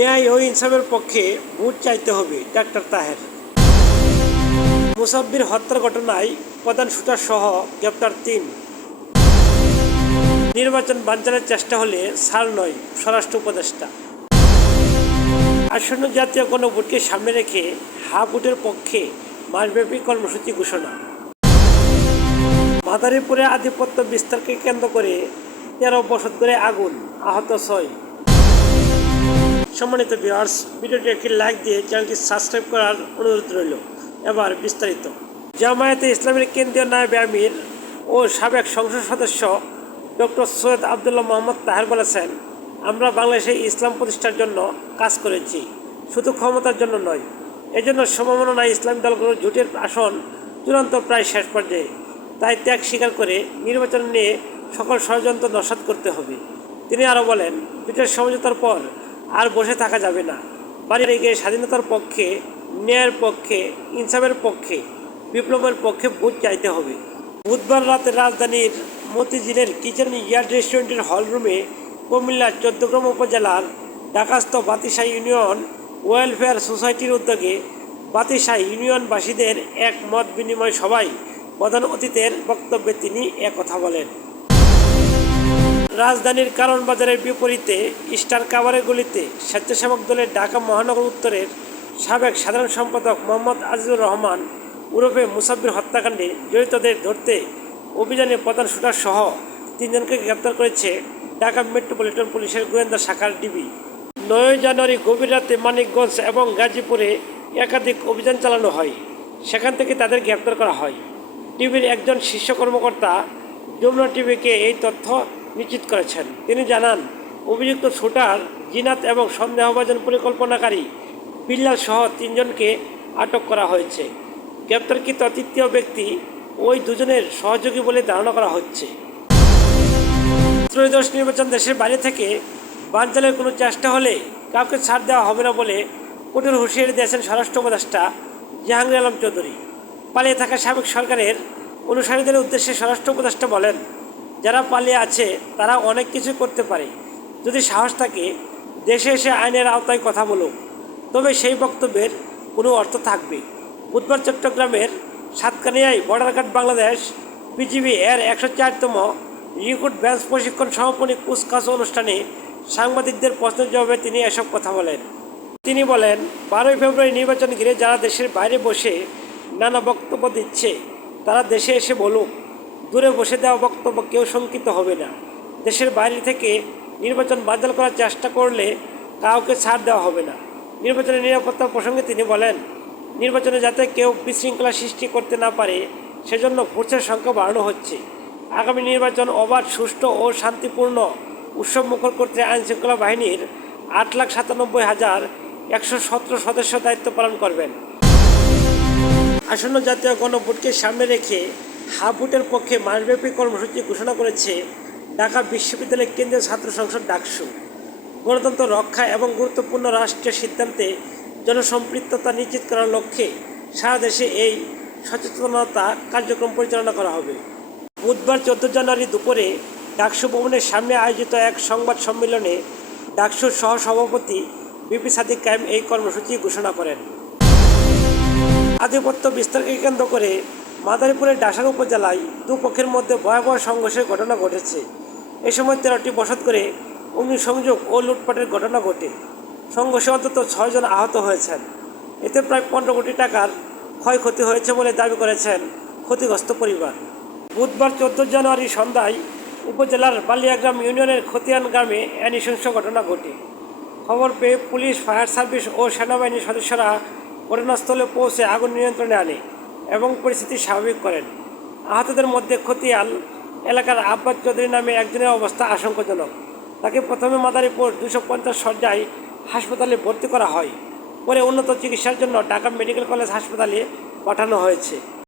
ন্যায় ও ইনসাফের পক্ষে ভোট চাইতে হবে ডাক্তার তাহের। মুসাব্বির হত্যার ঘটনায় প্রধান শুটার সহ গ্রেপ্তার ৩। নির্বাচন বানচালের চেষ্টা হলে ছাড় নয় স্বরাষ্ট্র উপদেষ্টা। আসন্ন জাতীয় গণভোটকে সামনে রেখে হা ভোটের পক্ষে মাসব্যাপী কর্মসূচি ঘোষণা। মাদারীপুরে আধিপত্য বিস্তারকে কেন্দ্র করে ১৩ বছর ধরে আগুন, আহত ৬। সম্মানিত ভিউয়ার্স, ভিডিওটি একটি লাইক দিয়ে চ্যানেলটি সাবস্ক্রাইব করার অনুরোধ রইল। এবার বিস্তারিত। জামায়াতে ইসলামের কেন্দ্রীয় নায়েবে আমির ও সাবেক সংসদ সদস্য ডক্টর সৈয়দ আবদুল্লাহ মোহাম্মদ তাহের বলেছেন, আমরা বাংলাদেশে ইসলাম প্রতিষ্ঠার জন্য কাজ করেছি, শুধু ক্ষমতার জন্য নয়। এজন্য সমমনায় ইসলামী দলগুলোর জোটের আসন চূড়ান্ত প্রায় শেষ পর্যায়ে। তাই ত্যাগ স্বীকার করে নির্বাচন নিয়ে সকল ষড়যন্ত্র নস্যাৎ করতে হবে। তিনি আরও বলেন, জোটের সমঝোতার পর আর বসে থাকা যাবে না। বাড়িতে গিয়ে স্বাধীনতার পক্ষে, ন্যায়ের পক্ষে, ইনসাফের পক্ষে, বিপ্লবের পক্ষে ভোট চাইতে হবে। বুধবার রাতে রাজধানীর মতিঝিলের কিচেন ইয়ার্ড রেস্টুরেন্টের হলরুমে কুমিল্লার ১৪গ্রাম উপজেলার ঢাকাস্থ বাতিশাহ ইউনিয়ন ওয়েলফেয়ার সোসাইটির উদ্যোগে বাতিশাহ ইউনিয়নবাসীদের এক মত বিনিময় সভায় প্রধান অতিথির বক্তব্যে তিনি একথা বলেন। রাজধানীর কারণ বাজারের বিপরীতে স্টার কাভারের গলিতে স্বেচ্ছাসেবক দলের ঢাকা মহানগর উত্তরের সাবেক সাধারণ সম্পাদক মোহাম্মদ আজিজুর রহমান ওরফে মুসাব্বির হত্যাকাণ্ডে জড়িতদের ধরতে অভিযানে প্রধান শুটার সহ ৩ জনকে গ্রেপ্তার করেছে ঢাকা মেট্রোপলিটন পুলিশের গোয়েন্দা শাখার ডিবি। ৯ জানুয়ারি গভীর রাতে মানিকগঞ্জ এবং গাজীপুরে একাধিক অভিযান চালানো হয়, সেখান থেকে তাদের গ্রেপ্তার করা হয়। ডিবির একজন শীর্ষ কর্মকর্তা যমুনা টিভিকে এই তথ্য নিশ্চিত করেছেন। তিনি জানান, অভিযুক্ত শুটার জিনাত এবং সন্দেহভাজন পরিকল্পনাকারী বিল্লাল সহ ৩ জনকে আটক করা হয়েছে। গ্রেপ্তারকৃত তৃতীয় ব্যক্তি ওই দুজনের সহযোগী বলে ধারণা করা হচ্ছে। ত্রয়োদশ নির্বাচন দেশের বাইরে থেকে বানচালের কোনো চেষ্টা হলে কাউকে ছাড় দেওয়া হবে না বলে কঠোর হুঁশিয়ারি দিয়েছেন স্বরাষ্ট্র উপদেষ্টা জাহাঙ্গীর আলম চৌধুরী। পালিয়ে থাকা সাবেক সরকারের অনুসারীদের উদ্দেশ্যে স্বরাষ্ট্র উপদেষ্টা বলেন, যারা পালিয়ে আছে তারা অনেক কিছু করতে পারে, যদি সাহস থাকে দেশে এসে আইনের আওতায় কথা বলুক, তবে সেই বক্তব্যের কোনো অর্থ থাকবে। বুধবার চট্টগ্রামের সাতকানিয়ায় বর্ডার গার্ড বাংলাদেশ বিজিবি এর ১০৪তম রিক্রুট ব্যাচ প্রশিক্ষণ সমাপনী কুচকাওয়াজ অনুষ্ঠানে সাংবাদিকদের প্রশ্নের জবাবে তিনি এসব কথা বলেন। তিনি বলেন, ১২ই ফেব্রুয়ারি নির্বাচন ঘিরে যারা দেশের বাইরে বসে নানা বক্তব্য দিচ্ছে তারা দেশে এসে বলুক, দূরে বসে দেওয়া বক্তব্য কেউ শঙ্কিত হবে না। দেশের বাইরে থেকে নির্বাচন বানচাল করার চেষ্টা করলে কাউকে ছাড় দেওয়া হবে না। নির্বাচনের নিরাপত্তা প্রসঙ্গে তিনি বলেন, নির্বাচনে যাতে কেউ বিশৃঙ্খলা সৃষ্টি করতে না পারে সেজন্য ফোর্সের সংখ্যা বাড়ানো হচ্ছে। আগামী নির্বাচন অবাধ, সুষ্ঠু ও শান্তিপূর্ণ উৎসবমুখর করতে আইনশৃঙ্খলা বাহিনীর ৮,৯৭,১১৭ সদস্য দায়িত্ব পালন করবেন। আসন্ন জাতীয় গণভোটকে সামনে রেখে হা ভোটের পক্ষে মাসব্যাপী কর্মসূচি ঘোষণা করেছে ঢাকা বিশ্ববিদ্যালয়ের কেন্দ্রীয় ছাত্র সংসদ ডাকসু। গণতন্ত্র রক্ষা এবং গুরুত্বপূর্ণ রাষ্ট্রীয় সিদ্ধান্তে জনসম্পৃক্ততা নিশ্চিত করার লক্ষ্যে সারা দেশে এই সচেতনতা কার্যক্রম পরিচালনা করা হবে। বুধবার ১৪ জানুয়ারি দুপুরে ডাকসু ভবনের সামনে আয়োজিত এক সংবাদ সম্মেলনে ডাকসুর সহসভাপতি বিপি সাদিক কায়েম এই কর্মসূচি ঘোষণা করেন। আধিপত্য বিস্তারকে কেন্দ্র করে মাদারীপুরের ডাসার উপজেলায় দুপক্ষের মধ্যে ভয়াবহ সংঘর্ষের ঘটনা ঘটেছে। এ সময় ১৩টি বসত করে অগ্নিসংযোগ ও লুটপাটের ঘটনা ঘটে। সংঘর্ষে অন্তত ৬ জন আহত হয়েছেন। এতে প্রায় ১৫ কোটি টাকার ক্ষয়ক্ষতি হয়েছে বলে দাবি করেছেন ক্ষতিগ্রস্ত পরিবার। বুধবার ১৪ জানুয়ারি সন্ধ্যায় উপজেলার বালিয়াগ্রাম ইউনিয়নের খতিয়ান গ্রামে এ নৃশংস ঘটনা ঘটে। খবর পেয়ে পুলিশ, ফায়ার সার্ভিস ও সেনাবাহিনীর সদস্যরা ঘটনাস্থলে পৌঁছে আগুন নিয়ন্ত্রণে আনে এবং পরিস্থিতি স্বাভাবিক করেন। আহতদের মধ্যে খতিয়ান এলাকার আব্বাস চৌধুরী নামে একজনের অবস্থা আশঙ্কাজনক। তাকে প্রথমে মাদারীপুর ২৫০ শয্যায় হাসপাতালে ভর্তি করা হয়, পরে উন্নত চিকিৎসার জন্য ঢাকা মেডিকেল কলেজ হাসপাতালে পাঠানো হয়েছে।